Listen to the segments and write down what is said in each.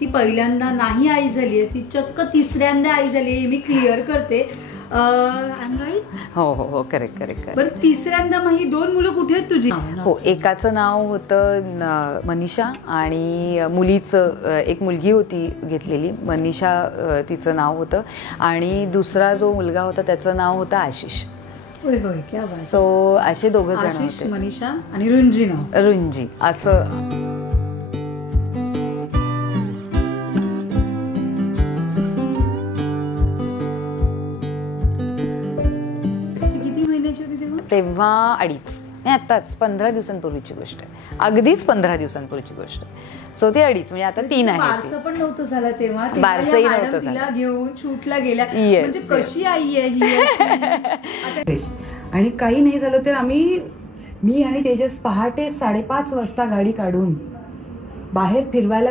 ती पहिल्यांदा नाही आई झाली आहे, ती चक्क तिसऱ्यांदा आई झाली आहे, मी क्लिअर करते. हो हो हो, करेक्ट करेक्ट. बरं, तिसऱ्यांदा मग ही 2 मुलं कुठे आहेत तुझी? हो, एकाचं नाव होतं मनीषा आणि मुलीचं एक मुलगी होती घेतलेली, मनीषा तिचं नाव होतं, आणि दुसरा जो मुलगा होता त्याचं नाव होतं आशिष. होय होय, क्या बात. सो असे दोघं जण आशिष, होते. मनीषा आणि रुंजी नाव. रुंजी असं. तेव्हा 2.5, आताच 15 दिवसांपूर्वीची गोष्ट आहे, अगदीच 15 दिवसांपूर्वीची गोष्ट आहे. सो ती 2.5 म्हणजे आता 3 आहे. बारसं पण नव्हतं झालं तेव्हा, बारसंही नव्हतं झालं. घेऊन शूटला गेल्या, Yes, म्हणजे कशी आई आहे ही. आणि काही नाही झालं तर मी आणि तेजस पहाटे 5:30 वाजता गाडी काढून बाहेर फिरवायला.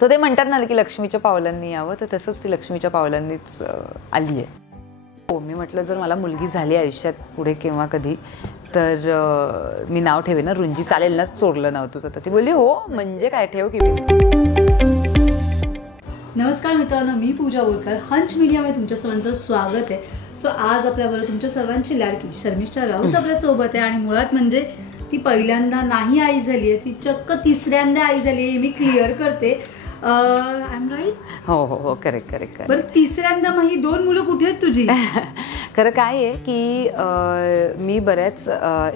सो ते म्हणतात ना की लक्ष्मीच्या पावलांनी यावं, तर तसंच ती लक्ष्मीच्या पावलांनीच आली आहे. हो, मी म्हटलं जर मला मुलगी झाली आयुष्यात पुढे केव्हा कधी, तर मी नाव ठेवेन ना रुंजी, चालेल ना, चोरलं नाव तुझं? तर ती बोलली हो, म्हणजे काय, ठेव की. नमस्कार मित्रांनो, मी पूजा बोरकर, हंच मीडियामध्ये तुमच्या सर्वांचं स्वागत आहे. सो आज आपल्याबरोबर तुमच्या सर्वांची लाडकी शर्मिष्ठा राऊत आपल्यासोबत आहे. आणि मुळात म्हणजे ती पहिल्यांदा नाही आई झाली आहे, ती चक्क तिसऱ्यांदा आई झाली आहे, मी क्लिअर करते. I am right? हो हो हो, करेक्ट करेक्ट. बरं, तिसऱ्यांदा मग ही 2 मुलं कुठे आहेत तुझी? खरं काय आहे की मी बऱ्याच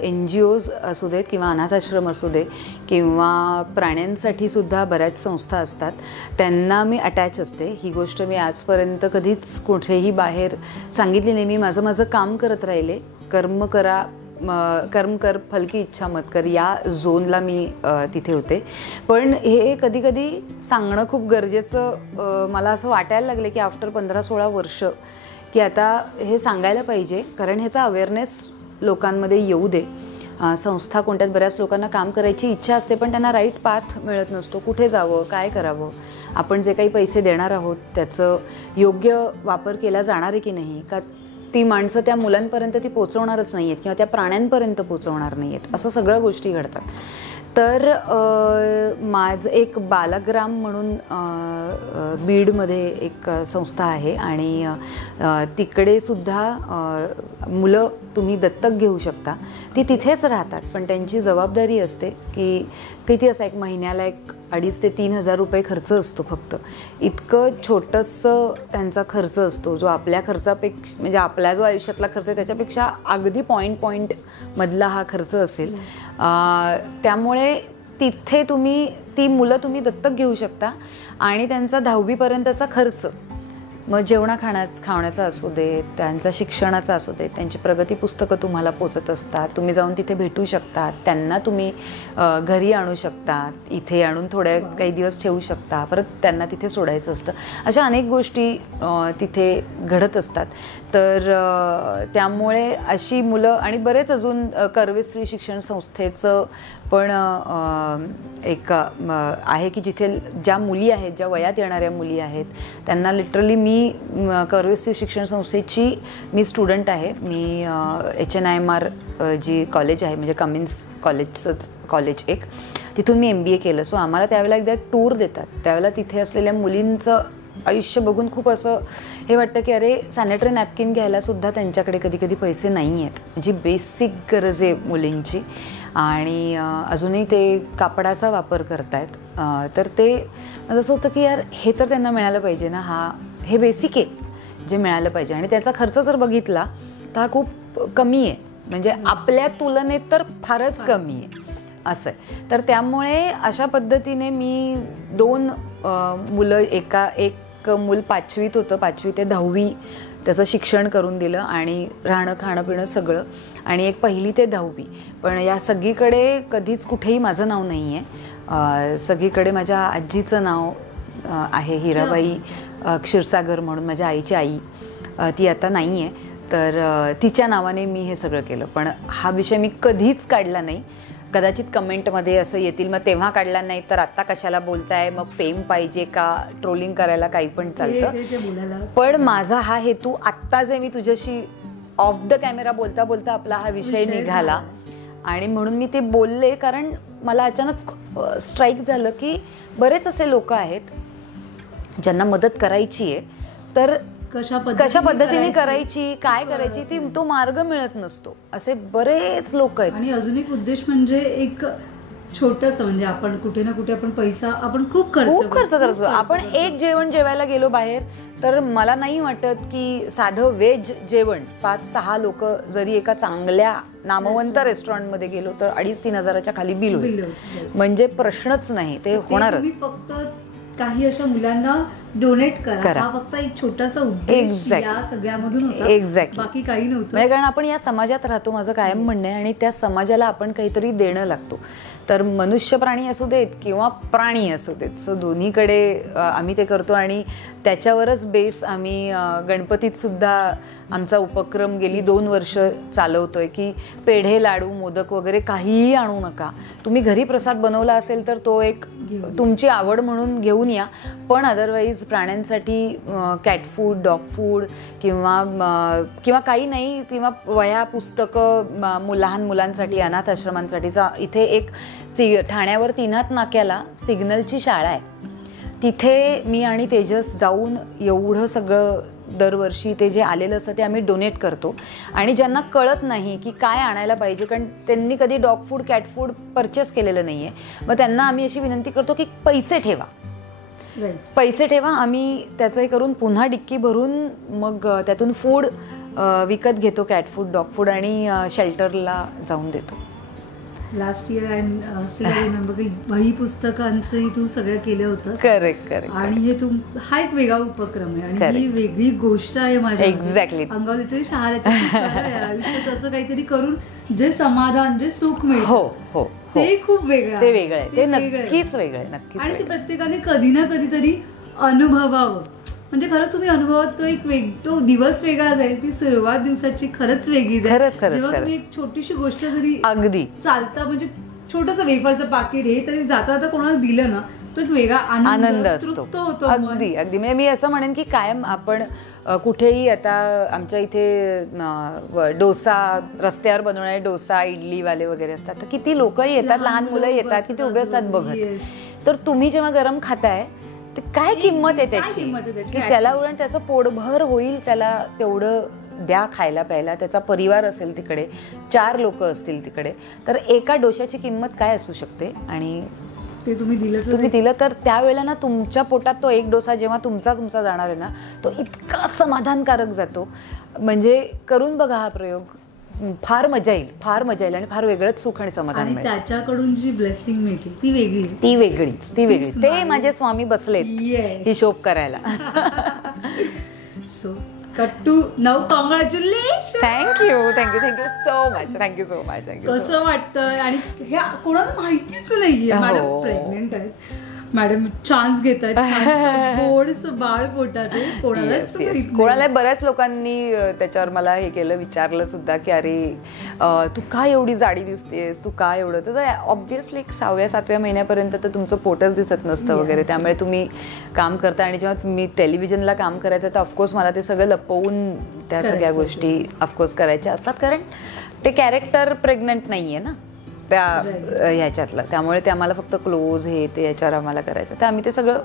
NGOज असू देत किंवा अनाथाश्रम असू दे किंवा प्राण्यांसाठी सुद्धा बऱ्याच संस्था असतात, त्यांना मी अटॅच असते. ही गोष्ट मी आजपर्यंत कधीच कुठेही बाहेर सांगितली नाही. मी माझं काम करत राहिले. कर्म कर फल की इच्छा मत कर, या झोनला मी तिथे होते. पण हे कधी कधी सांगणं खूप गरजेचं मला असं वाटायला लागलं की आफ्टर 15-16 वर्ष की आता हे सांगायला पाहिजे, कारण ह्याचा अवेअरनेस लोकांमध्ये येऊ दे. संस्था कोणत्यात बऱ्याच लोकांना काम करायची इच्छा असते, पण त्यांना राईट पाथ मिळत नसतो. कुठे जावं, काय करावं, आपण जे काही पैसे देणार आहोत त्याचं योग्य वापर केला जाणार आहे की नाही, का ती माणसं त्या मुलांपर्यंत ती पोचवणारच नाही आहेत किंवा त्या प्राण्यांपर्यंत पोचवणार नाही आहेत, असं सगळ्या गोष्टी घडतात. तर माझं एक बालग्राम म्हणून बीडमध्ये एक संस्था आहे आणि तिकडे सुद्धा मुलं तुम्ही दत्तक घेऊ शकता. ती तिथेच राहतात, पण त्यांची जबाबदारी असते की किती असा एक महिन्याला 2,500 ते 3,000 रुपये खर्च असतो फक्त. इतकं छोटंसं त्यांचा खर्च असतो, जो आपल्या खर्चापेक्षा म्हणजे आपला जो आयुष्यातला खर्च आहे त्याच्यापेक्षा अगदी पॉईंट मधला हा खर्च असेल. त्यामुळे तिथे ती मुलं तुम्ही दत्तक घेऊ शकता आणि त्यांचा 10वीपर्यंतचा खर्च, मग खावण्याचा असू दे, त्यांचा शिक्षणाचा असू दे, त्यांची प्रगती पुस्तकं तुम्हाला पोचत असतात. तुम्ही जाऊन तिथे भेटू शकता, त्यांना तुम्ही घरी आणू शकता, इथे आणून काही दिवस ठेवू शकता, परत त्यांना तिथे सोडायचं असतं. अशा अनेक गोष्टी तिथे घडत असतात. तर त्यामुळे अशी मुलं आणि बरेच अजून कर्वे स्त्री शिक्षण संस्थेचं पण एक आहे की जिथे ज्या मुली आहेत, ज्या वयात येणाऱ्या मुली आहेत, त्यांना लिटरली मी कर्वे स्त्री शिक्षण संस्थेची मी स्टुडंट आहे. मी HNIMR जी कॉलेज आहे, म्हणजे कमिन्स कॉलेजचंच कॉलेज एक, तिथून मी MBA केलं. सो आम्हाला त्यावेळेला एकदा टूर देतात, त्यावेळेला तिथे असलेल्या मुलींचं आयुष्य बघून खूप असं हे वाटतं की अरे, सॅनिटरी नॅपकिन घ्यायला सुद्धा त्यांच्याकडे कधी कधी पैसे नाही आहेत, जी बेसिक गरज आहे मुलींची. आणि अजूनही ते कापडाचा वापर करतायत. तर ते असं होतं की यार, हे तर त्यांना मिळालं पाहिजे ना, हे बेसिक आहे जे मिळालं पाहिजे. आणि त्याचा खर्च जर बघितला तर हा खूप कमी आहे, म्हणजे आपल्या तुलनेत तर फारच कमी आहे असं आहे. तर त्यामुळे अशा पद्धतीने मी 2 मुलं, एक मूल 5वीत होतं, 5वी ते 10वी त्याचं शिक्षण करून दिलं आणि राहणं खाणं पिणं सगळं, आणि एक 1ली ते 10वी. पण या सगळीकडे कधीच कुठेही माझं नाव नाही आहे. सगळीकडे माझ्या आजीचं नाव आहे, हिराबाई क्षीरसागर म्हणून, माझ्या आईची आई. ती आता नाही आहे, तर तिच्या नावाने मी हे सगळं केलं. पण हा विषय मी कधीच काढला नाही. कदाचित कमेंटमध्ये असं येतील, मग तेव्हा काढला नाही तर आत्ता कशाला बोलताय, मग फेम पाहिजे का, ट्रोलिंग करायला काही पण चालतं. पण माझा हा हेतू, आत्ता जे मी तुझ्याशी ऑफ द कॅमेरा बोलता बोलता आपला हा विषय निघाला आणि म्हणून मी ते बोलले, कारण मला अचानक स्ट्राईक झालं की बरेच असे लोक आहेत ज्यांना मदत करायची आहे, तर कशा पद्धतीने करायची, काय करायची, तो मार्ग मिळत नसतो. असे बरेच लोक आहेत. आणि अजून एक उद्देश म्हणजे एक छोटंसं, म्हणजे आपण कुठे ना कुठे आपण पैसा आपण खूप खर्च करतो. आपण एक जेवण जेवायला गेलो बाहेर, तर मला नाही वाटत की साधं व्हेज जेवण 5-6 लोक जरी एका चांगल्या नामवंत रेस्टॉरंटमध्ये गेलो तर 2,500-3 हजाराच्या खाली बिल होईल. म्हणजे प्रश्नच नाही, ते होणारच. फक्त काही अशा मुलांना डोनेट करा, हा फक्त एक छोटासा उद्देश या सगळ्यामधून होता. एक्झॅक्टली, बाकी काही नव्हतं. कारण आपण या समाजात राहतो, माझं कायम म्हणणं आहे, आणि त्या समाजाला आपण काहीतरी देणं लागतो. तर मनुष्य प्राणी असू देत किंवा प्राणी असू देत, सो दोन्हीकडे आम्ही ते करतो. आणि त्याच्यावरच बेस आम्ही गणपतीत सुद्धा आमचा उपक्रम गेली 2 वर्ष चालवतोय की पेढे, लाडू, मोदक वगैरे काहीही आणू नका. तुम्ही घरी प्रसाद बनवला असेल तर तो एक तुमची आवड म्हणून घेऊन या, पण अदरवाईज प्राण्यांसाठी कॅट फूड, डॉग फूड किंवा काही नाही, किंवा वह्या, पुस्तकं लहान मुलांसाठी अनाथ आश्रमांसाठीचा इथे एक ठाण्यावर 3 नाक्याला सिग्नलची शाळा आहे. तिथे मी आणि तेजस जाऊन एवढं सगळं दरवर्षी ते जे आलेलं असतं ते आम्ही डोनेट करतो. आणि ज्यांना कळत नाही की काय आणायला पाहिजे, कारण त्यांनी कधी dog food, cat food purchase केलेलं नाही आहे, मग त्यांना आम्ही अशी विनंती करतो की पैसे ठेवा, आम्ही त्याचं हे करून पुन्हा डिक्की भरून मग त्यातून फूड विकत घेतो, कॅट फूड, डॉग फूड, आणि शेल्टरला जाऊन देतो. Last year and still I remember की वही पुस्तकांचंही तू सगळं केलं होतं. करेक्ट. आणि हे हा एक वेगळा उपक्रम आहे आणि ही वेगळी गोष्ट आहे माझ्या. एक्झॅक्टली. अंगावर लिटरली शहार आयुष्यात असं काहीतरी करून जे समाधान, जे सुख मिळतं, हो, ते खूप वेगळं आहे. ते नक्कीच वेगळं आहे. आणि ते प्रत्येकाने कधी ना कधीतरी अनुभवावं. म्हणजे खरंच तुम्ही अनुभवात तो दिवस वेगळा जाईल, ती सुरुवात दिवसाची खरंच वेगळी जाईल. जेव्हा तुम्ही एक छोटीशी गोष्ट जरी अगदी चालता, म्हणजे छोटंसं वेफरचं पाकिट हे तरी जाता जाता कोणाला दिलं ना, तो एक वेगळा आनंद असतो. अगदी. म्हणजे मी असं म्हणेन की कायम आपण कुठेही, आता आमच्या इथे डोसा, रस्त्यावर बनवणारे डोसा, इडलीवाले वगैरे असतात, तर किती लोकही येतात, लहान मुलं येतात, किती उभे असतात बघत. तर तुम्ही जेव्हा गरम खाताय, तर काय किंमत आहे त्याची, की त्याला उलट त्याचं पोटभर होईल, त्याला तेवढं द्या खायला प्यायला. त्याचा परिवार असेल तिकडे, 4 लोक असतील तिकडे, तर एका डोशाची किंमत काय असू शकते. आणि ते तुम्ही दिलं तर त्यावेळेला ना तुमच्या पोटात तो एक डोसा जेव्हा तुमचा जाणार आहे ना, तो इतका समाधानकारक जातो. म्हणजे करून बघा हा प्रयोग, फार मजा येईल आणि फार वेगळंच सुख आणि समाधान मिळेल. त्याच्याकडून जी ब्लेसिंग मिळते ती वेगळीच. ते माझे स्वामी बसलेत हिशोब करायला. सो कट्टू, now congratulation. Thank you so much. कसं वाटतं? आणि हे कोणाला माहितीच नाहीये मॅडम प्रेग्नेंट आहेत, मॅडम चान्स घेतात, थोडंसं बाळ पोटात आहे, कोणाला बऱ्याच लोकांनी त्याच्यावर मला हे केलं, विचारलं सुद्धा की अरे तू काय एवढी जाडी दिसतेस, तू काय एवढं. तर ऑब्व्हियसली 6व्या-7व्या महिन्यापर्यंत तर तुमचं पोटच दिसत नसतं वगैरे, त्यामुळे तुम्ही काम करता. आणि जेव्हा मी टेलिव्हिजनला काम करायचं तर ऑफकोर्स मला ते सगळं लपवून त्या सगळ्या गोष्टी ऑफकोर्स करायच्या असतात, कारण ते कॅरेक्टर प्रेग्नंट नाही आहे ना त्या ह्याच्यातलं, त्यामुळे ते आम्हाला फक्त क्लोज हे ते याच्यावर आम्हाला करायचं, तर आम्ही ते सगळं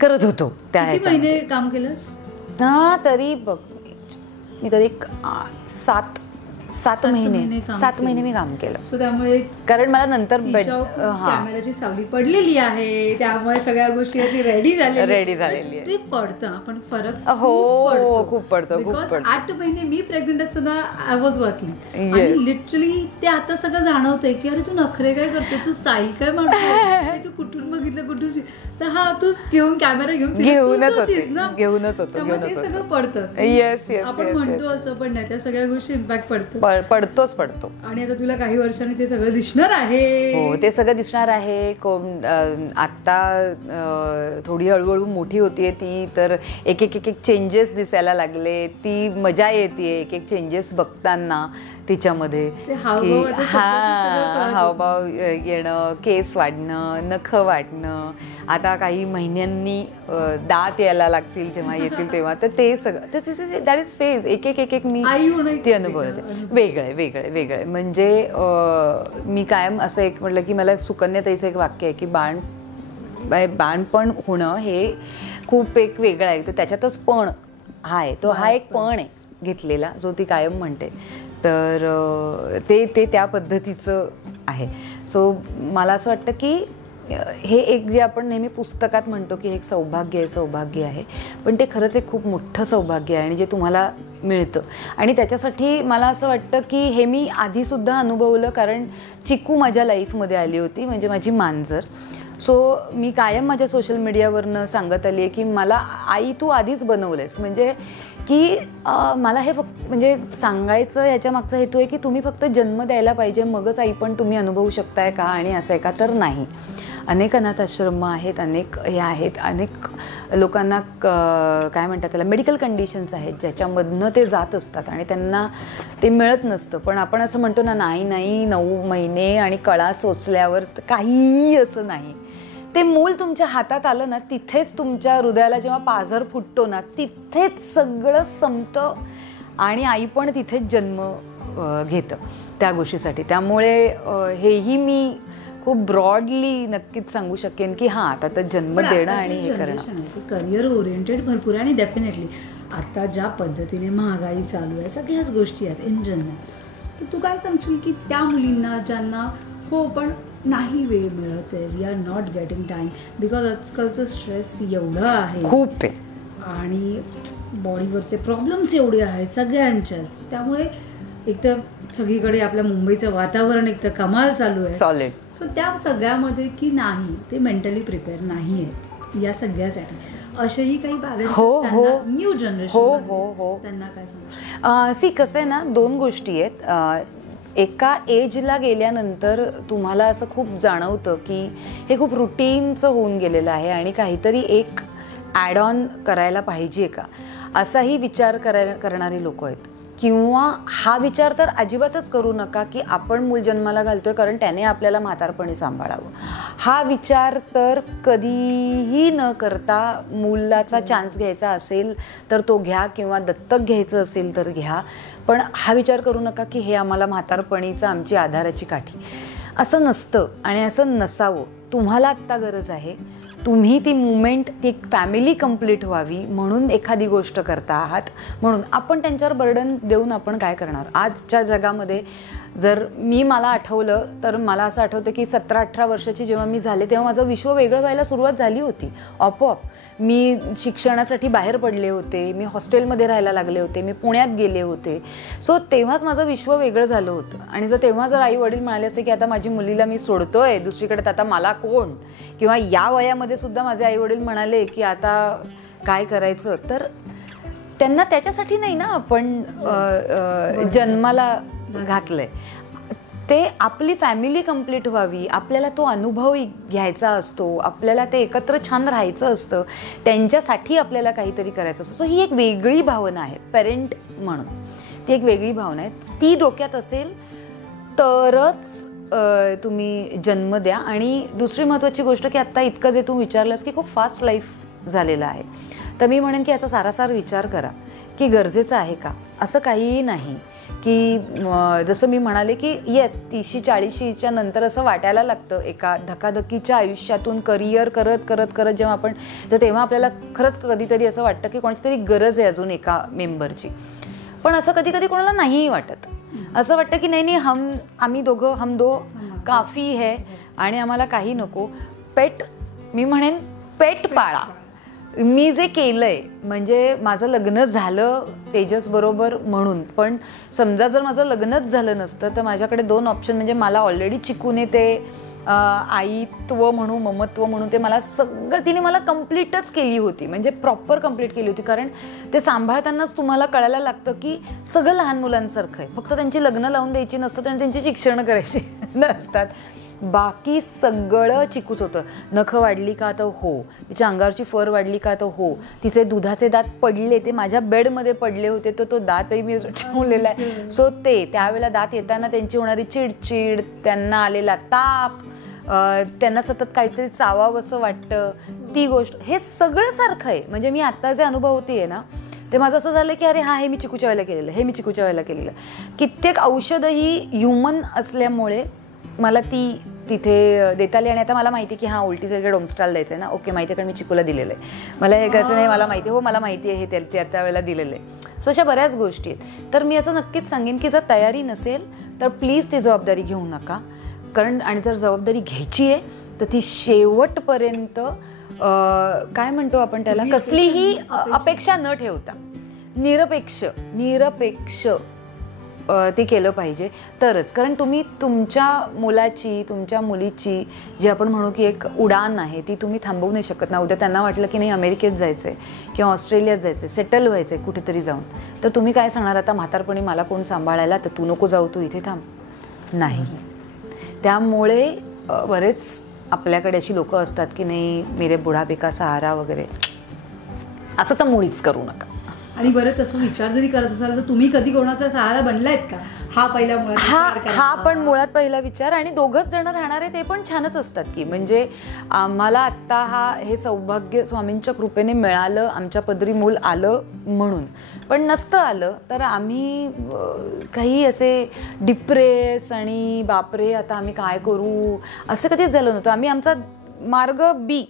करत होतो. त्या ह्याच्यामध्ये काम केलंस? तरी बघ, मी तरी 7 महिने मी काम केलं. सो त्यामुळे, कारण मला नंतर कॅमेराची सावली पडलेली आहे, त्यामुळे सगळ्या गोष्टी रेडी झालेली आहे. ते पडतं, पण फरक खूप पडतो. 8 महिने मी प्रेग्नेंट असताना आय वॉज वर्किंग, आणि लिटरली ते आता सगळं जाणवतंय की अरे तू नखरे काय करते, तू स्टाईल काय मारते, तू कुठून बघितलं, कुठून, तर हा तू घेऊन कॅमेरा घेऊनच होतो. ते सगळं पडतं. येस, आपण म्हणतो असं, पण नाही, त्या सगळ्या गोष्टी इम्पॅक्ट पडतो. आणि आता तुला काही वर्षांनी ते सगळं दिसणार आहे. हो, ते सगळं दिसणार आहे. आता थोडी हळूहळू मोठी होतीये ती, तर एक चेंजेस दिसायला लागले. ती मजा येते एक चेंजेस बघताना तिच्यामध्ये, हावभाव येणं, केस वाढणं, नख वाढणं, आता काही महिन्यांनी दात यायला लागतील जेव्हा येतील तेव्हा, तर ते सगळं दॅट इज फेज. एक एक एक एक मी ती अनुभवते. वेगळं म्हणजे मी कायम असं एक म्हटलं की मला सुकन्याताईचं एक वाक्य आहे की बाणपण होणं हे खूप एक वेगळं आहे, तर त्याच्यातच पण आहे, तो हा एक पण आहे घेतलेला जो ती कायम म्हणते. तर ते त्या पद्धतीचं आहे. सो मला असं वाटतं की हे एक जे आपण नेहमी पुस्तकात म्हणतो की एक सौभाग्य आहे, पण ते खरंच एक खूप मोठं सौभाग्य आहे आणि जे तुम्हाला मिळतं. आणि त्याच्यासाठी मला असं वाटतं की हे मी आधीसुद्धा अनुभवलं, कारण चिकू माझ्या लाईफमध्ये आली होती, म्हणजे माझी मांजर. सो मी कायम माझ्या सोशल मीडियावरनं सांगत आली आहे की मला आई तू आधीच बनवलंयस, म्हणजे की मला हे फक्त म्हणजे सांगायचं याच्या मागचा हेतू आहे की तुम्ही फक्त जन्म द्यायला पाहिजे मगच आई पण तुम्ही अनुभवू शकताय का, आणि असं आहे का, तर नाही. अनेक अनाथ आश्रम आहेत, अनेक हे आहेत, अनेक लोकांना काय म्हणतात त्याला मेडिकल कंडिशन्स आहेत ज्याच्यामधनं ते जात असतात आणि त्यांना ते मिळत नसतं. पण आपण असं म्हणतो ना, नाही 9 महिने आणि कळा सोचल्यावर काही असं नाही. ते मूल तुमच्या हातात आलं ना, तिथेच तुमच्या हृदयाला जेव्हा पाझर फुटतो ना, तिथेच सगळं संपतं आणि आई पण तिथेच जन्म घेतं त्या गोष्टीसाठी. त्यामुळे हेही मी खूप ब्रॉडली नक्कीच सांगू शकेन की हां, आता तर जन्म देणं आणि हे करणं. करिअर ओरिएंटेड भरपूर आहे आणि डेफिनेटली आता ज्या पद्धतीने महागाई चालू आहे, सगळ्याच गोष्टी आहेत इन जनरल. तर तू काय सांगशील की त्या मुलींना ज्यांना हो पण नाही वेळ मिळत आहे, we are not getting time because आजकालचं स्ट्रेस एवढं आहे, खूप आहे, आणि बॉडीवरचे प्रॉब्लेम्स एवढे आहेत सगळ्यांच्याच, त्यामुळे एक तर सगळीकडे आपल्या मुंबईचं वातावरण एक तर कमाल चालू आहे सॉलिड. सो त्या सगळ्यामध्ये की नाही ते मेंटली प्रिपेअर नाही आहेत या सगळ्यासाठी, असेही काही बॅलन्स न्यू जनरेशन त्यांना काय सांगू? सी कसं आहे ना, 2 गोष्टी आहेत. एका एजला गेल्यानंतर तुम्हाला असं खूप जाणवतं की हे खूप रुटीनचं होऊन गेलेलं आहे आणि काहीतरी एक ॲड ऑन करायला पाहिजे का, असाही विचार करणारी लोक आहेत. किंवा हा विचार तर अजिबातच करू नका की आपण मूल जन्माला घालतोय कारण त्याने आपल्याला म्हातारपणी सांभाळावं. हा विचार तर कधीही न करता मुलाचा चान्स घ्यायचा असेल तर तो घ्या, किंवा दत्तक घ्यायचं असेल तर घ्या, पण हा विचार करू नका की हे आम्हाला म्हातारपणीचं आमची आधाराची काठी. असं नसतं आणि असं नसावं. तुम्हाला आत्ता गरज आहे, तुम्ही ती मुवमेंट, ती एक फॅमिली कंप्लीट व्हावी म्हणून एखादी गोष्ट करता आहात, म्हणून आपण त्यांच्यावर बर्डन देऊन आपण काय करणार. आजच्या जगामध्ये जर मला आठवलं तर मला असं आठवतं की 17-18 वर्षाची जेव्हा मी झाले तेव्हा माझं विश्व वेगळं व्हायला सुरुवात झाली होती आपोआप. मी शिक्षणासाठी बाहेर पडले होते, मी हॉस्टेलमध्ये राहायला लागले होते, मी पुण्यात गेले होते. सो तेव्हाच माझं विश्व वेगळं झालं होतं. आणि तेव्हा जर आई वडील म्हणाले असते की आता माझी मुलीला मी सोडतोय दुसरीकडे, आता मला कोण, किंवा या वयामध्ये सुद्धा माझे आई वडील म्हणाले की आता काय करायचं, तर त्यांना त्याच्यासाठी नाही ना आपण जन्माला घातलंय. ते आपली फॅमिली कंप्लीट व्हावी, आपल्याला तो अनुभव घ्यायचा असतो, आपल्याला ते एकत्र छान राहायचं असतं, त्यांच्यासाठी आपल्याला काहीतरी करायचं असतं. सो ही एक वेगळी भावना आहे पेरेंट म्हणून, ती एक वेगळी भावना आहे. ती डोक्यात असेल तरच तुम्ही जन्म द्या. आणि दुसरी महत्त्वाची गोष्ट की आत्ता इतकं जे तू विचारलंस की खूप फास्ट लाईफ झालेलं आहे, तर मी म्हणेन की याचा सारासार विचार करा की गरजेचं आहे का. असं काहीही नाही की जसं मी म्हणाले की येस 30-40च्या नंतर असं वाटायला लागतं एका धकाधकीच्या आयुष्यातून करिअर करत करत करत जेव्हा आपण, तर तेव्हा आपल्याला खरंच कधीतरी असं वाटतं की कोणाची तरी गरज आहे अजून एका मेंबरची. पण असं कधी कधी कोणाला नाहीही वाटत. असं वाटतं की नाही आम्ही दोघं हम दो काफी है आणि आम्हाला काही नको. पेट, मी म्हणेन पेट पाळा. मी जे केलंय म्हणजे माझं लग्न झालं तेजस बरोबर म्हणून, पण समजा जर माझं लग्नच झालं नसतं तर माझ्याकडे 2 ऑप्शन, म्हणजे मला ऑलरेडी चिकूने ते आईत्व म्हणू, ममत्व म्हणून ते मला सगळं तिने मला कम्प्लीटच केली होती, म्हणजे प्रॉपर कम्प्लीट केली होती. कारण ते सांभाळतानाच तुम्हाला कळायला लागतं की सगळं लहान मुलांसारखं आहे, फक्त त्यांची लग्न लावून द्यायची नसतात आणि त्यांची शिक्षण करायची नसतात, बाकी सगळं चिकूच होतं. नखं वाढली का तर हो, तिच्या अंगावरची फर वाढली का तर हो, तिचे दुधाचे दात पडले, ते माझ्या बेडमध्ये पडले होते, तो दातही मी ठेवलेला आहे. सो त्यावेळेला दात येताना त्यांची होणारी चिडचिड, त्यांना आलेला ताप, त्यांना सतत काहीतरी चावावंसं वाटतं, ती गोष्ट, हे सगळं सारखं आहे. म्हणजे मी आत्ता जे अनुभवते ना ते माझं असं झालं की अरे हा हे मी चिकूच्या वेळेला केलेलं, हे मी चिकूच्या वेळेला केलेलं. कित्येक औषधं ही ह्युमन असल्यामुळे मला ती तिथे देता आली. आणि आता मला माहिती आहे की हां उलटी साईडला डोमस्टाल द्यायचं आहे ना, ओके माहिती आहे, कारण मी चिकूला दिलेलं आहे. मला हे करायचं नाही, मला माहिती आहे, हो मला माहिती आहे हे त्या वेळेला दिलेलं आहे. सो अशा बऱ्याच गोष्टी आहेत. तर मी असं नक्कीच सांगेन की जर तयारी नसेल तर प्लीज ती जबाबदारी घेऊ नका. कारण आणि जर जबाबदारी घ्यायची आहे तर ती शेवटपर्यंत काय म्हणतो आपण त्याला, कसलीही अपेक्षा न ठेवता निरपेक्ष ते केलं पाहिजे तरच. कारण तुम्ही तुमच्या मुलाची, तुमच्या मुलीची जी आपण म्हणू की एक उडान आहे ती तुम्ही थांबवू नाही शकत ना. उद्या त्यांना वाटलं की नाही अमेरिकेत जायचं आहे किंवा ऑस्ट्रेलियात जायचं आहे, सेटल व्हायचं आहे कुठेतरी जाऊन, तर तुम्ही काय सांगणार आता म्हातारपणी मला कोण सांभाळायला, तर तू नको जाऊ, तू इथे थांब. नाही. त्यामुळे बरेच आपल्याकडे अशी लोकं असतात की नाही मेरे बुढापे का सहारा वगैरे, असं तर मुळीच करू नका. आणि बरं तसं विचार जरी करत असाल तर तुम्ही कधी कोणाचा सहारा बनलायत का? हा पहिला मुळात हा पण मुळात पहिला विचार. आणि दोघंच जण राहणारे ते पण छानच असतात की म्हणजे आम्हाला आत्ता हे सौभाग्य स्वामींच्या कृपेने मिळालं, आमच्या पदरी मूल आलं म्हणून. पण नसतं आलं तर आम्ही काही असे डिप्रेस आणि बापरे आता आम्ही काय करू असं कधीच झालं नव्हतं. आम्ही आमचा मार्ग बी,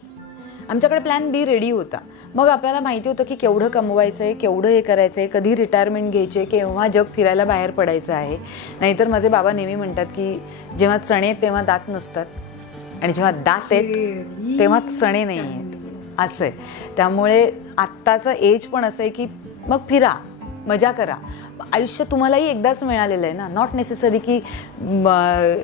आमच्याकडे प्लॅन बी रेडी होता. मग आपल्याला माहिती होतं की केवढं कमवायचं आहे, केवढं हे करायचं आहे, कधी रिटायरमेंट घ्यायची आहे, केव्हा जग फिरायला बाहेर पडायचं आहे. नाहीतर माझे बाबा नेहमी म्हणतात की जेव्हा चणे आहेत तेव्हा दात नसतात आणि जेव्हा दात आहेत तेव्हा चणे नाही आहेत, असं आहे. त्यामुळे आत्ताचं एज पण असं आहे की मग फिरा, मजा करा. आयुष्य तुम्हालाही एकदाच मिळालेलं आहे ना. नॉट नेसेसरी की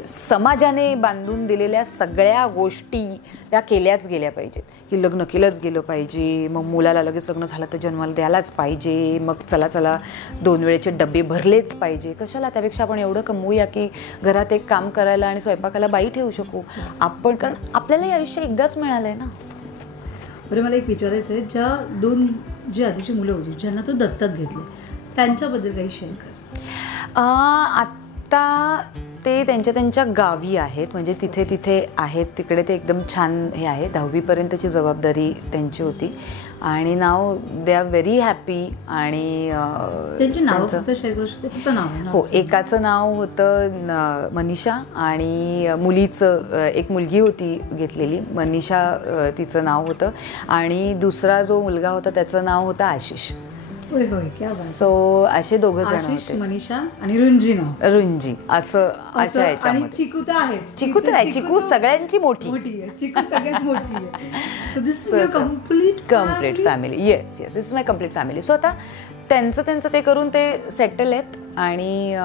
समाजाने बांधून दिलेल्या सगळ्या गोष्टी त्या केल्याच गेल्या पाहिजेत, की लग्न केलंच गेलं पाहिजे, मग मुलाला लगेच लग्न झालं तर जन्माला द्यायलाच पाहिजे, मग चला 2 वेळेचे डबे भरलेच पाहिजे. कशाला? त्यापेक्षा आपण एवढं कमवूया की घरात एक काम करायला आणि स्वयंपाकाला बाई ठेवू शकू आपण, कारण आपल्यालाही आयुष्य एकदाच मिळालं आहे ना. बरं मला एक विचारायचं आहे, ज्या 2 जी आधीची मुलं होती ज्यांना तो दत्तक घेतले त्यांच्याबद्दल काही शेअर कर. आत्ता ते त्यांच्या गावी आहेत, म्हणजे तिथे आहेत, तिकडे ते एकदम छान हे आहे. 10वीपर्यंतची जबाबदारी त्यांची होती आणि नाव दे आर व्हेरी हॅपी. आणि त्यांची नाव फक्त शेअर करू शकते? फक्त नाव? हो, एकाचं नाव होतं मनीषा आणि मुलीचं एक मुलगी होती घेतलेली, मनीषा तिचं नाव होतं. आणि दुसरा जो मुलगा होता त्याचं नाव होतं आशिष. सो असे 2 जण होते, मनीषा आणि रुंजी असं अशा याच्यामध्ये. चिकू तर आहे, चिकू तर आहे, चिकू सगळ्यांची मोठी आहे, चिकू सगळ्यात मोठी आहे. So this is your complete family. Yes this is my complete family. So आता त्यांचं ते करून ते सेटल आहेत आणि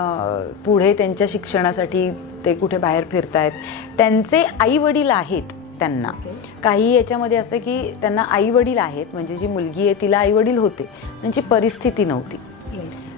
पुढे त्यांच्या शिक्षणासाठी ते कुठे बाहेर फिरतायत. त्यांचे आई वडील आहेत त्यांना. काही याच्यामध्ये असतं की त्यांना आई वडील आहेत, म्हणजे जी मुलगी आहे तिला आई वडील होते, त्यांची परिस्थिती नव्हती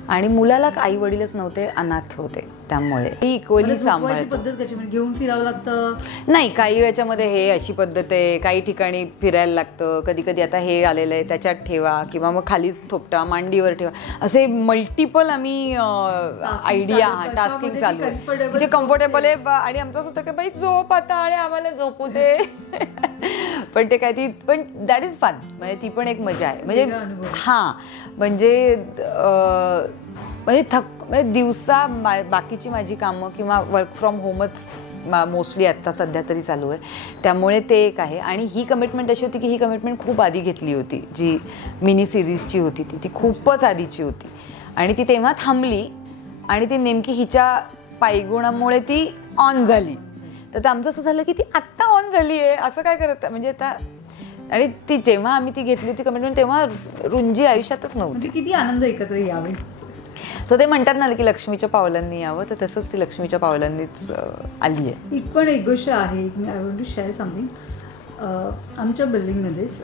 आणि मुलाला आई वडीलच नव्हते, अनाथ होते. त्यामुळे ती इक्वली सांभाळायची पद्धत कशी, म्हणजे घेऊन फिरावं लागतं? नाही, काही याच्यामध्ये हे अशी पद्धत आहे, काही ठिकाणी फिरायला लागतं. कधी आता हे आलेलं आहे त्याच्यात ठेवा किंवा मग खालीच थोपटा, मांडीवर ठेवा, असे मल्टिपल आम्ही आयडिया टास्किंग चालू आहे. तिथे कम्फर्टेबल आहे. आणि आमचं असं होतं की बाई झोप आता आणि आम्हाला झोपू दे. पण ते काय ती पण दॅट इज फन, म्हणजे ती पण एक मजा आहे. म्हणजे हां, म्हणजे दिवसा बाकीची माझी कामं किंवा वर्क फ्रॉम होमच मोस्टली आत्ता सध्या तरी चालू आहे. त्यामुळे ते एक आहे. आणि ही कमिटमेंट अशी होती की ही कमिटमेंट खूप आधी घेतली होती, जी मिनी सिरीजची होती ती खूपच आधीची होती आणि ती तेव्हा थांबली आणि ती नेमकी हिच्या पायगुणामुळे ती ऑन झाली. तर आमचं असं झालं की ती आत्ता ऑन झाली आहे, असं काय करत म्हणजे आता. आणि ती जेव्हा आम्ही ती घेतली होती कमिटमेंट तेव्हा रुंजी आयुष्यातच नव्हती. म्हणजे किती आनंद एकत्र यावे. सो ते म्हणतात ना की लक्ष्मीच्या पावलांनी यावं, तर तसंच ती लक्ष्मीच्या पावलांनीच आली आहे. एक पण एक गोष्ट आहे, I want to share something. आमच्या बिल्डिंगमध्येच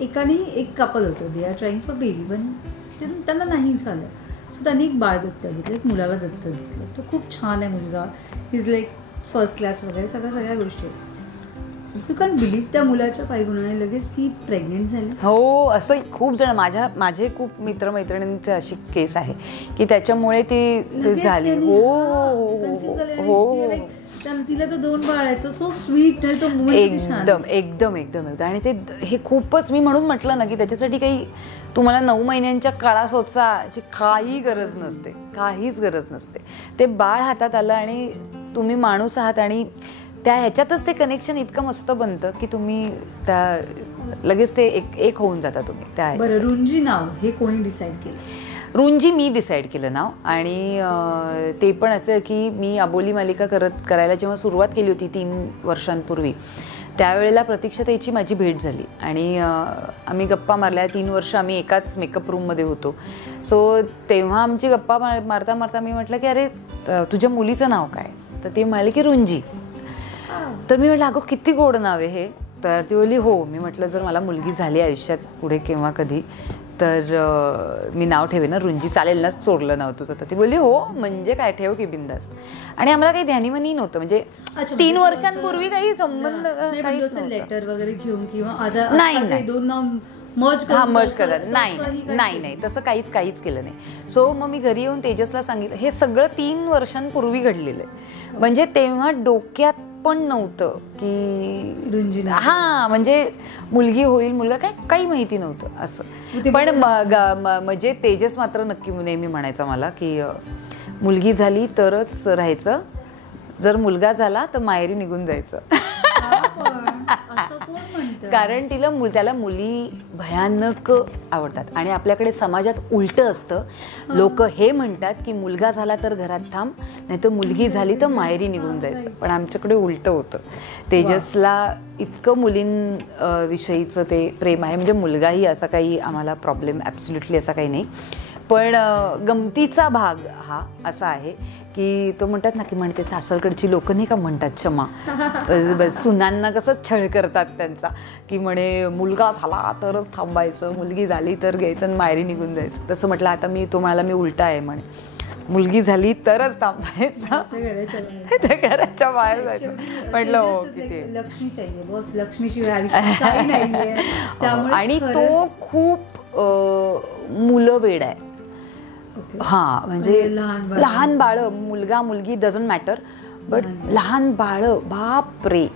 एकाने एक कपल होतं, they are trying for baby, पण त्यांना नाही झालं. सो त्यांनी एक बाळ दत्तक घेतलं, एक मुलाला दत्तक घेतलं. तो खूप छान आहे मुलगा, इज लाईक फर्स्ट क्लास वगैरे सगळ्या गोष्टी आहेत. यू कॅन बिलीव्ह त्या मुलाच्या पायगुणाने लगेच ती प्रेग्नेंट झाली. हो, असं खूप जण माझे खूप मित्रमैत्रिणींची अशी केस आहे की त्याच्यामुळे ती झाली. हो. तिला तर 2 बाळ आहेत, सो स्वीट आहे तो moment किती छान. एकदम एकदम एकदम एकदम. आणि ते हे खूपच, मी म्हणून म्हटलं ना की त्याच्यासाठी काही तुम्हाला 9 महिन्यांच्या काळासोचाची काही गरज नसते, काहीच गरज नसते. ते बाळ हातात आलं आणि तुम्ही माणूस आहात आणि त्या ह्याच्यातच ते कनेक्शन इतकं मस्त बनतं की तुम्ही त्या लगेच ते एक होऊन जाता तुम्ही त्या. बरं, रुंजी नाव हे कोणी डिसाईड केलं? रुंजी मी डिसाईड केलं नाव. आणि ते पण असं की मी अबोली मालिका करायला जेव्हा सुरुवात केली होती 3 वर्षांपूर्वी, त्यावेळेला प्रतीक्षाताईची माझी भेट झाली आणि आम्ही गप्पा मारल्या. 3 वर्ष आम्ही एकाच मेकअप रूममध्ये होतो. सो तेव्हा आमची गप्पा मारता मारता मी म्हटलं की अरे तुझ्या मुलीचं नाव काय? तर ती म्हणाली की रुंजी. तर मी म्हटलं अगं किती गोड नाव आहे हे. तर ती बोलली हो. मी म्हटलं जर मला मुलगी झाली आयुष्यात पुढे किंवा कधी तर मी नाव ठेवेन ना रुंजी, चालेल ना? चोरलं नाव तुझं? तर ती बोलली हो म्हणजे काय, ठेव की बिंदास. आणि आम्हाला काही ध्यानीमनी नव्हतं, म्हणजे 3 वर्षांपूर्वी काही संबंध काहीच लेटर वगैरे घेऊन किंवा नाही 2 नाव मर्ज करतात. नाही तसं काहीच केलं नाही. सो मग मी घरी येऊन तेजसला सांगितलं. हे सगळं 3 वर्षांपूर्वी घडलेलं आहे. म्हणजे तेव्हा डोक्यात पण नव्हतं की म्हणजे मुलगी होईल, मुलगा काही माहिती नव्हतं असं. पण म्हणजे तेजस मात्र नक्की नेहमी म्हणायचं मला की मुलगी झाली तरच राहायचं, जर मुलगा झाला तर माहेरी निघून जायचं. कारण त्याला मुली भयानक आवडतात. आणि आपल्याकडे समाजात उलट असतं. लोक हे म्हणतात की मुलगा झाला तर घरात थांब, नाही तर मुलगी झाली तर माहेरी निघून जायचं. पण आमच्याकडे उलट होतं. तेजसला इतकं मुलींविषयीचं ते प्रेम आहे. म्हणजे मुलगाही असा काही आम्हाला प्रॉब्लेम ॲब्सोल्युटली असा काही नाही. पण गमतीचा भाग हा असा आहे की तो म्हणतात ना की म्हणते सासरकडची लोक नाही का म्हणतात क्षमा, सुनांना कसं छळ करतात त्यांचा की म्हणे मुलगा झाला तरच थांबायचं, मुलगी झाली तर घ्यायचं आणि माहेरी निघून जायचं. तसं म्हटलं आता तो म्हणाला मी उलटा आहे म्हणे, मुलगी झाली तरच थांबायचं, घराच्या बाहेर जायचं. म्हटलं हो किती आणि तो खूप मुलं वेड आहे. हा म्हणजे लहान बाळ, मुलगा मुलगी डझंट मॅटर, बट लहान बाळ बापरे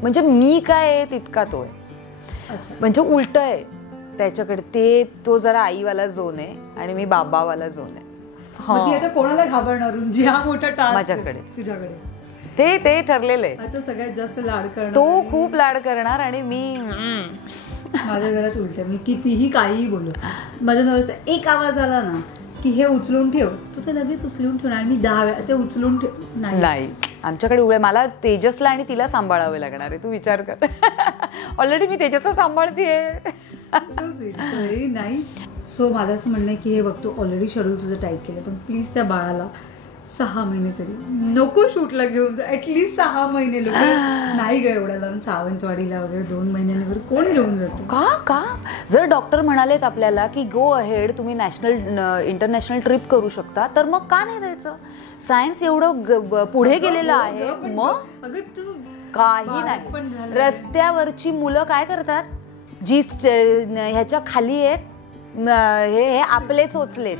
म्हणजे मी काय आहे तितका तो आहे. म्हणजे उलट आहे त्याच्याकडे. तो जरा आईवाला झोन आहे आणि मी बाबावाला झोन आहे. आता कोणाला घाबरणार रुंजी, हा मोठा टास्क माझ्याकडे, तुझ्याकडे ते ठरलेलं आहे. तो सगळ्यात जास्त लाड करणार, तो खूप लाड करणार. आणि मी माझ्या घरात उलट, मी कितीही काहीही बोलू, माझ्या नवऱ्याचा एक आवाज आला ना की हे उचलून ठेव, तो ते लगेच उचलून ठेवणार. मी 10 वेळा ते उचलून ठेव नाही. आमच्याकडे उभे मला तेजसला आणि तिला सांभाळावे लागणार आहे. तू विचार कर. ऑलरेडी मी तेजसला सांभाळतेय. Very nice. सो मला असं म्हणणं आहे की हे बघतो ऑलरेडी शेड्यूल तुझं टाईप केलं, पण प्लीज त्या बाळाला 6 महिने तरी नको शूटला घेऊन जा. ॲटलीस्ट 6 महिने. लोक नाही ग एवढ्या लावून सावंतवाडीला वगैरे 2 महिन्यांवर कोण घेऊन जातो का? जर डॉक्टर म्हणालेत आपल्याला की गो अहेड, तुम्ही इंटरनॅशनल ट्रिप करू शकता, तर मग का नाही जायचं? सायन्स एवढं पुढे गेलेलं आहे. मग काही नाही. रस्त्यावरची मुलं काय करतात, जी ह्याच्या खाली आहेत हे आपले चोचलेत,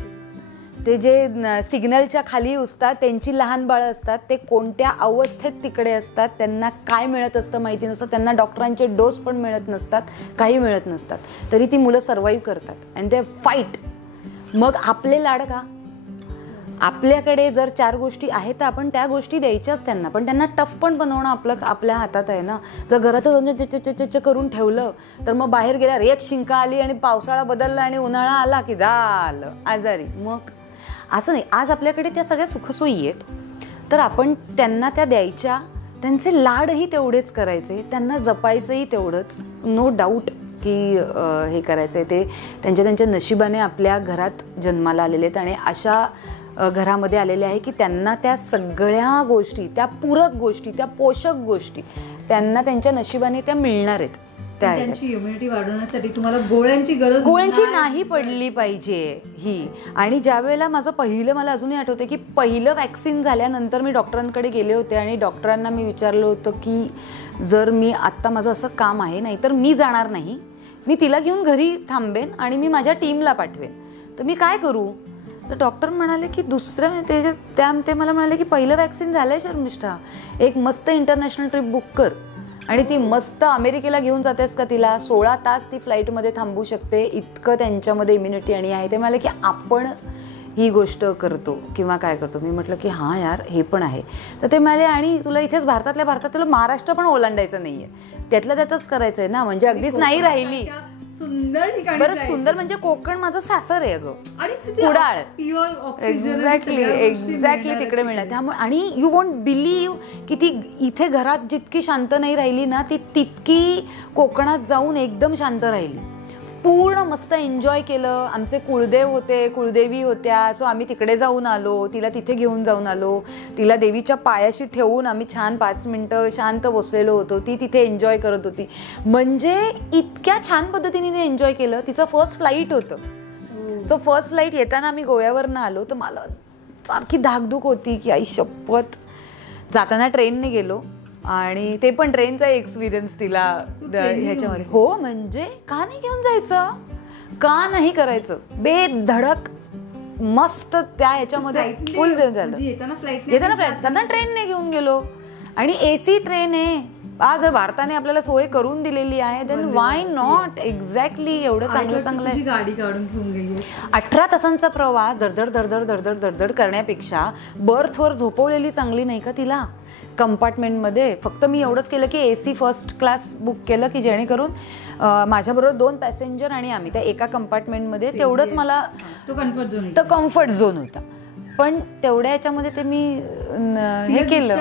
ते जे सिग्नलच्या खाली असतात त्यांची लहान बाळं असतात, ते कोणत्या अवस्थेत तिकडे असतात, त्यांना काय मिळत असतं माहिती नसतं, त्यांना डॉक्टरांचे डोस पण मिळत नसतात, काही मिळत नसतात, तरी ती मुलं सर्वाईव्ह करतात अँड दे फाईट. मग आपले लाड का? आपल्याकडे जर 4 गोष्टी आहेत तर आपण त्या गोष्टी द्यायच्याच त्यांना, पण त्यांना टफ पण बनवणं आपल्या हातात आहे ना. जर घरातच करून ठेवलं तर मग बाहेर गेल्यावर एक शिंका आली आणि पावसाळा बदलला आणि उन्हाळा आला की झालं आजारी. मग असं नाही. आज आपल्याकडे त्या सगळ्या सुखसोयी आहेत, तर आपण त्यांना त्या द्यायच्या, त्यांचे लाडही तेवढेच करायचे, त्यांना जपायचंही तेवढंच. नो डाऊट की हे करायचं आहे. ते त्यांच्या नशिबाने आपल्या घरात जन्माला आलेले आहेत आणि अशा घरामध्ये आलेले आहे की त्यांना त्या सगळ्या गोष्टी, त्या पूरक गोष्टी, त्या पोषक गोष्टी त्यांना त्यांच्या नशिबाने त्या मिळणार आहेत. त्यांची इम्युनिटी वाढवण्यासाठी तुम्हाला गोळ्यांची नाही पडली पाहिजे ही. आणि ज्या वेळेला मला अजूनही आठवतं की पहिलं वॅक्सिन झाल्यानंतर मी डॉक्टरांकडे गेले होते आणि डॉक्टरांना मी विचारलं होतं की जर मी आत्ता माझं असं काम आहे, नाही तर मी जाणार नाही, मी तिला घेऊन घरी थांबेन आणि मी माझ्या टीमला पाठवेन, तर मी काय करू? तर डॉक्टर म्हणाले की दुसरं ते मला म्हणाले की पहिलं वॅक्सिन झालंय शर्मिष्ठा, एक मस्त इंटरनॅशनल ट्रिप बुक कर आणि ती मस्त अमेरिकेला घेऊन जातेस का तिला, 16 तास ती फ्लाईटमध्ये थांबू शकते, इतकं त्यांच्यामध्ये इम्युनिटी आणि आहे. ते म्हणाले की आपण ही गोष्ट करतो किंवा काय करतो. मी म्हटलं की हां यार हे पण आहे. तर ते म्हणाले आणि तुला इथेच भारतातल्या भारतात तुला महाराष्ट्र पण ओलांडायचं नाहीये, त्यातल्या त्यातच करायचं आहे ना, म्हणजे अगदीच नाही राहिली. सुंदर ठिकाणी बरं सुंदर म्हणजे कोकण माझं सासर आहे अगं, आणि कुडाळ. एक्झॅक्टली तिकडे मिळणार. त्यामुळे आणि यू वोंट बिलीव्ह की ती इथे घरात जितकी शांत नाही राहिली ना, ती तितकी कोकणात जाऊन एकदम शांत राहिली. पूर्ण मस्त एन्जॉय केलं. आमचे कुळदेव होते, कुळदेवी होत्या, सो आम्ही तिकडे जाऊन आलो, तिला तिथे घेऊन जाऊन आलो, तिला देवीच्या पायाशी ठेवून आम्ही छान 5 मिनिटं शांत बसलेलो होतो. ती तिथे एन्जॉय करत होती. म्हणजे इतक्या छान पद्धतीने ते एन्जॉय केलं. तिचं फर्स्ट फ्लाईट होतं. सो फर्स्ट फ्लाईट येताना आम्ही गोव्यावरनं आलो, तर मला सारखी धाकधूक होती की आई शपथ. जाताना ट्रेनने गेलो आणि ते पण ट्रेनचा एक्सपिरियन्स तिला ह्याच्यामध्ये. हो म्हणजे का नाही घेऊन जायचं, का नाही करायचं, बेधडक मस्त त्या ह्याच्यामध्ये फुल झालं. येताना फ्लाईट त्यांना ट्रेनने घेऊन गेलो आणि AC ट्रेन आहे. आज जर भारताने आपल्याला सोय करून दिलेली आहे देन वाय नॉट. एक्झॅक्टली एवढं चांगलं आहे. गाडी काढून घेऊन गेली. 18 तासांचा प्रवास दरदड करण्यापेक्षा बर्थवर झोपवलेली चांगली नाही का तिला कंपार्टमेंटमध्ये. फक्त मी एवढंच केलं की AC फर्स्ट क्लास बुक केलं की जेणेकरून माझ्याबरोबर 2 पॅसेंजर आणि आम्ही त्या एका कंपार्टमेंटमध्ये. तेवढंच मला तो कम्फर्ट झोन होता. पण तेवढ्या याच्यामध्ये ते मी हे केलं.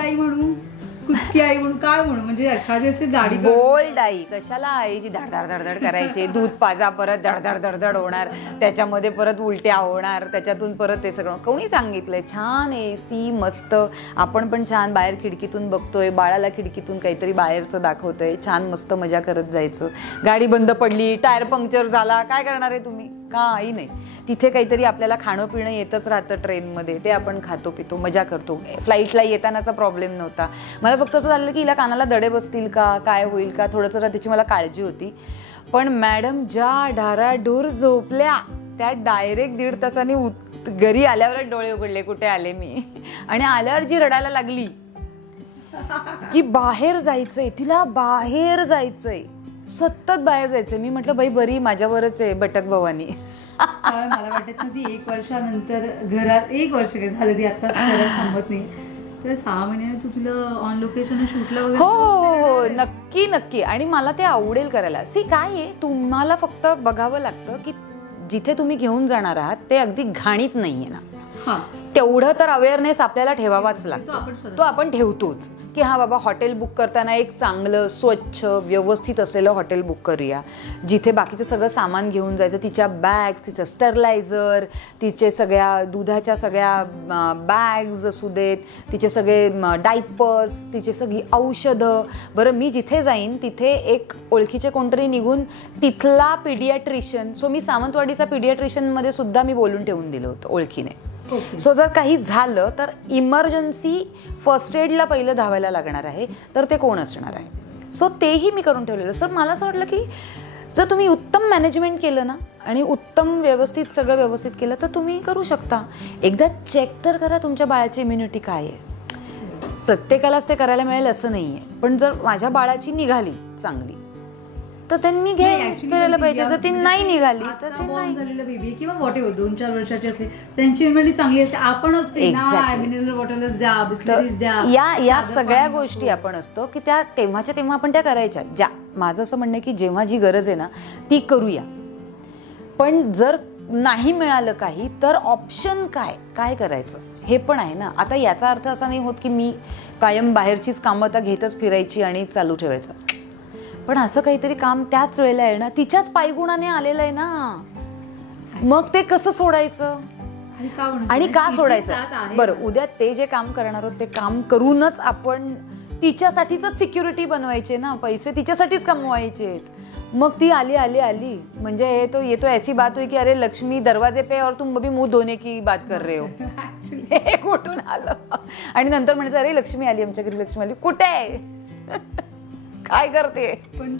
कुचकी आई म्हणून काय म्हणू, म्हणजे एखादी असे गाडी बोल्ड आई. कशाला आईची धडधड करायची, दूध पाजा परत धडधड होणार, त्याच्यामध्ये परत उलट्या होणार, त्याच्यातून परत ते सगळं कोणी सांगितलंय. छान AC मस्त, आपण पण छान बाहेर खिडकीतून बघतोय, बाळाला खिडकीतून काहीतरी बाहेरचं दाखवतंय, छान मस्त मजा करत जायचं. गाडी बंद पडली, टायर पंक्चर झाला, काय करणार आहे तुम्ही, काही नाही. तिथे काहीतरी आपल्याला खाणं पिणं येतच राहतं ट्रेनमध्ये, ते आपण खातो पितो मजा करतो. फ्लाईटला येतानाचा प्रॉब्लेम नव्हता. मला फक्त असं झालं की हिला कानाला दडे बसतील का, काय होईल का, थोडंसं त्याची मला काळजी होती. पण मॅडम ज्या ढाराढूर झोपल्या त्या डायरेक्ट 1.5 तासांनी घरी आल्यावरच डोळे उघडले कुठे आले मी. आणि आल्यावर जी रडायला लागली की बाहेर जायचंय, तिला बाहेर जायचंय, सतत बाहेर जायचंय. मी म्हटलं बाई बरी माझ्यावरच आहे बटक भवानी. मला वाटत ना ती 1 वर्षानंतर घरात, 1 वर्ष काय झालं ती आता घरात थांबत नाही, तर 6 महिन्याने तू तिला ऑन लोकेशन शूटला वगैरे. हो नक्की. आणि मला ते आवडेल करायला. काय आहे, तुम्हाला फक्त बघावं लागतं की जिथे तुम्ही घेऊन जाणार आहात ते अगदी घाणीत नाहीये ना. तेवढं तर अवेअरनेस आपल्याला ठेवावाच लागतो. तो आपण ठेवतोच की हा बाबा हॉटेल बुक करताना एक चांगलं स्वच्छ व्यवस्थित असलेलं हॉटेल बुक करूया, जिथे बाकीचं सगळं सामान घेऊन जायचं. तिच्या बॅग्स, तिचं स्टरलायझर, तिचे सगळ्या दुधाच्या सगळ्या बॅग्स असू देत, तिचे सगळे डायपर्स, तिचे सगळी औषधं. बरं मी जिथे जाईन तिथे एक ओळखीचे कोणतरी निघून तिथला पिडियाट्रिशियन, सो मी सावंतवाडीचा पिडियाट्रिशियनमध्ये सुद्धा मी बोलून ठेवून दिलं होतं ओळखीने. सो जर काही झालं तर इमर्जन्सी फर्स्ट एडला पहिलं धावायला लागणार आहे, तर ते कोण असणार आहे. सो तेही मी करून ठेवलेलं. सर मला असं वाटलं की जर तुम्ही उत्तम मॅनेजमेंट केलं ना आणि उत्तम व्यवस्थित सगळं व्यवस्थित केलं तर तुम्ही करू शकता. एकदा चेक तर करा तुमच्या बाळाची इम्युनिटी काय आहे. प्रत्येकालाच ते करायला मिळेल असं नाही आहे, पण जर माझ्या बाळाची निघाली चांगली तर त्यांनी करायला पाहिजे. जर ती नाही निघाली तर ते नाही. झालेला बेबी किंवा व्हॉटेवर 2-4 वर्षाची असली त्यांची इम्युनिटी चांगली असते. आपण असते मिनरल वॉटरच द्या, बिस्लरीज द्या, या सगळ्या गोष्टी आपण असतो की त्या तेव्हाच्या तेव्हा आपण त्या करायच्या. ज्या माझं असं म्हणणं की जेव्हा जी गरज आहे ना ती करूया. पण जर नाही मिळालं काही तर ऑप्शन काय करायचं हे पण आहे ना. आता याचा अर्थ असा नाही होत की मी कायम बाहेरचीच कामं आता घेतच फिरायची आणि चालू ठेवायचं. पण असं काहीतरी काम त्याच वेळेला आहे ना, तिच्याच पायगुणाने आलेलं आहे ना, मग ते कसं सोडायचं आणि का सोडायचं. बरं उद्या ते जे काम करणार आहोत ते काम करूनच आपण तिच्यासाठीच सिक्युरिटी बनवायचे ना, पैसे तिच्यासाठीच कमवायचे. मग ती आली म्हणजे ये तो ऐसी बात हुई की अरे लक्ष्मी दरवाजे पे और तुम अभी मुंह धोने की बात कर रहे हो. हे कुठून आलं. आणि नंतर म्हणायचं अरे लक्ष्मी आली आमच्या घरी, लक्ष्मी आली कुठे आहे, काय करते. पण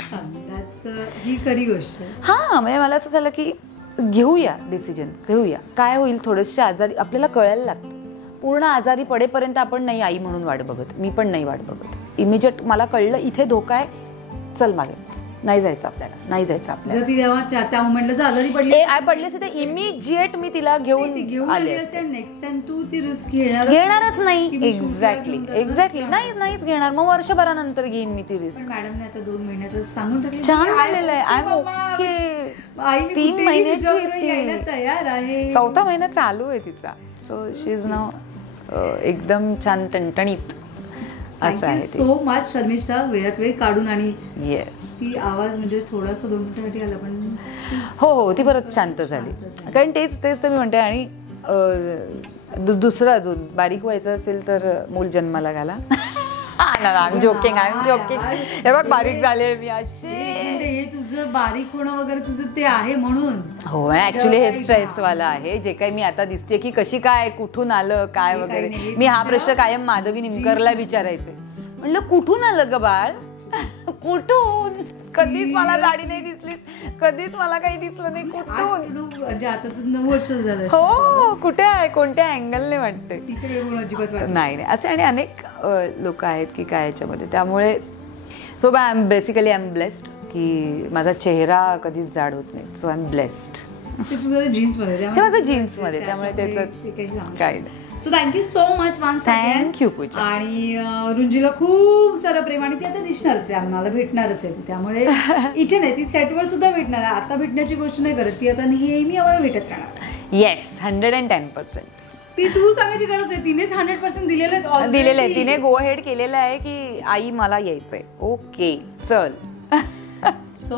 ही खरी गोष्ट आहे. हा म्हणजे मला असं झालं की घेऊया डिसिजन, घेऊया. काय होईल, थोडेसे आजारी आपल्याला कळायला लागतं. पूर्ण आजारी पडेपर्यंत आपण नाही आई म्हणून वाट बघत, मी पण नाही वाट बघत. इमिजिएट मला कळलं इथे धोका आहे, चल मागे, नाही जायचं आपल्याला, नाही जायचं आपल्याला. जर ती तेव्हा त्या मोमेंटला जर आजारी पडली असते तर इमिजिएट मी तिला घेऊन आले असते. नेक्स्ट टाइम तू ती रिस्क घेणारच नाही. एक्झॅक्टली नाहीच घेणार. मग वर्षभरानंतर घेईन मी ती रिस्क. मॅडमने आता 2 महिन्यातच सांगून टाकले, छान झालेलं आहे. I am okay. 3 महिन्याची तयार आहे, 4था महिना चालू आहे तिचा. सो शी इज नाउ एकदम छान टणटणीत असं आहे. सो मच शर्मिष्ठा, वेळात वेळ काढून. आणि येस, ती आवाज म्हणजे थोडासा 2 मिनिटांसाठी आला पण हो ती परत शांत झाली. कारण तेच तर मी म्हणते. आणि दुसरं अजून बारीक व्हायचं असेल तर मूल जन्माला घाला. I am joking. हे बघ बारीक झाले मी अशी. हे तुझं बारीक होणं वगैरे तुझं ते आहे म्हणून. हो, ऍक्च्युली हे स्ट्रेस वाला आहे. जे काही मी आता दिसते की कशी काय, कुठून आलं काय वगैरे. मी हा प्रश्न कायम माधवी निमकरला विचारायचे. म्हणलं कुठून आलं ग बाळ, कुठून? कधीच मला गाडी नाही दिसलीस, कधीच मला काही दिसलं नाही, कुठून? म्हणजे आता तर 9 वर्ष झालं. हो, कुठे आहे, कोणत्या अँगलने वाटते अजिबात नाही. असे आणि अनेक लोक आहेत की काय याच्यामध्ये. त्यामुळे so I am basically I am blessed की माझा चेहरा कधीच जाड होत नाही. So I am blessed. जीन्समध्ये माझं जीन्समध्ये, त्यामुळे त्याचं काय नाही. सो थँक्यू सो मच वन्स. थँक्यू पूजा. आणि रुंजीला खूप सारं प्रेम. आणि ती आता दिसणारच आहे, आम्हाला भेटणारच आहे. त्यामुळे इथे नाही, ती सेटवर सुद्धा भेटणार आहे. आता भेटण्याची गोष्ट नाही करत ती, आता नेहमी आम्हाला भेटत राहणार. येस, 110%. ती तू सांगायची गरज आहे, तिनेच 100% दिलेलं आहे. तिने गो हेड केलेलं आहे की आई मला यायचंय, ओके चल. सो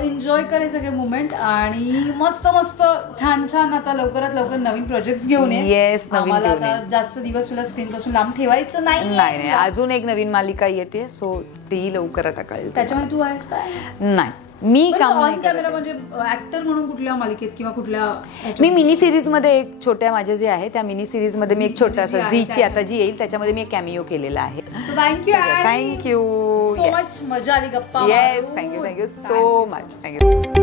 एन्जॉय करे सगळे मुमेंट. आणि मस्त मस्त छान छान आता लवकरात लवकर नवीन प्रोजेक्ट घेऊन ये. येस, आम्हाला आता जास्त दिवस तुला स्क्रीन पासून लांब ठेवायचं नाही. नाही, अजून एक नवीन मालिका येते. सो ती लवकर आता कळेल. त्याच्यामध्ये तू आहेस काय? नाही, मी काम ऑन कॅमेरा म्हणजे ऍक्टर म्हणून कुठल्या मालिकेत किंवा कुठल्या? मी मिनी सिरीज मध्ये एक छोट्या माझ्या जे आहे त्या मिनी सिरीज मध्ये मी एक छोटासा झीची आता जी येईल त्याच्यामध्ये मी एक कॅमिओ केलेला आहे. Thank you so much. मजा आली गप्पा. Yes, thank you so much. Thank you.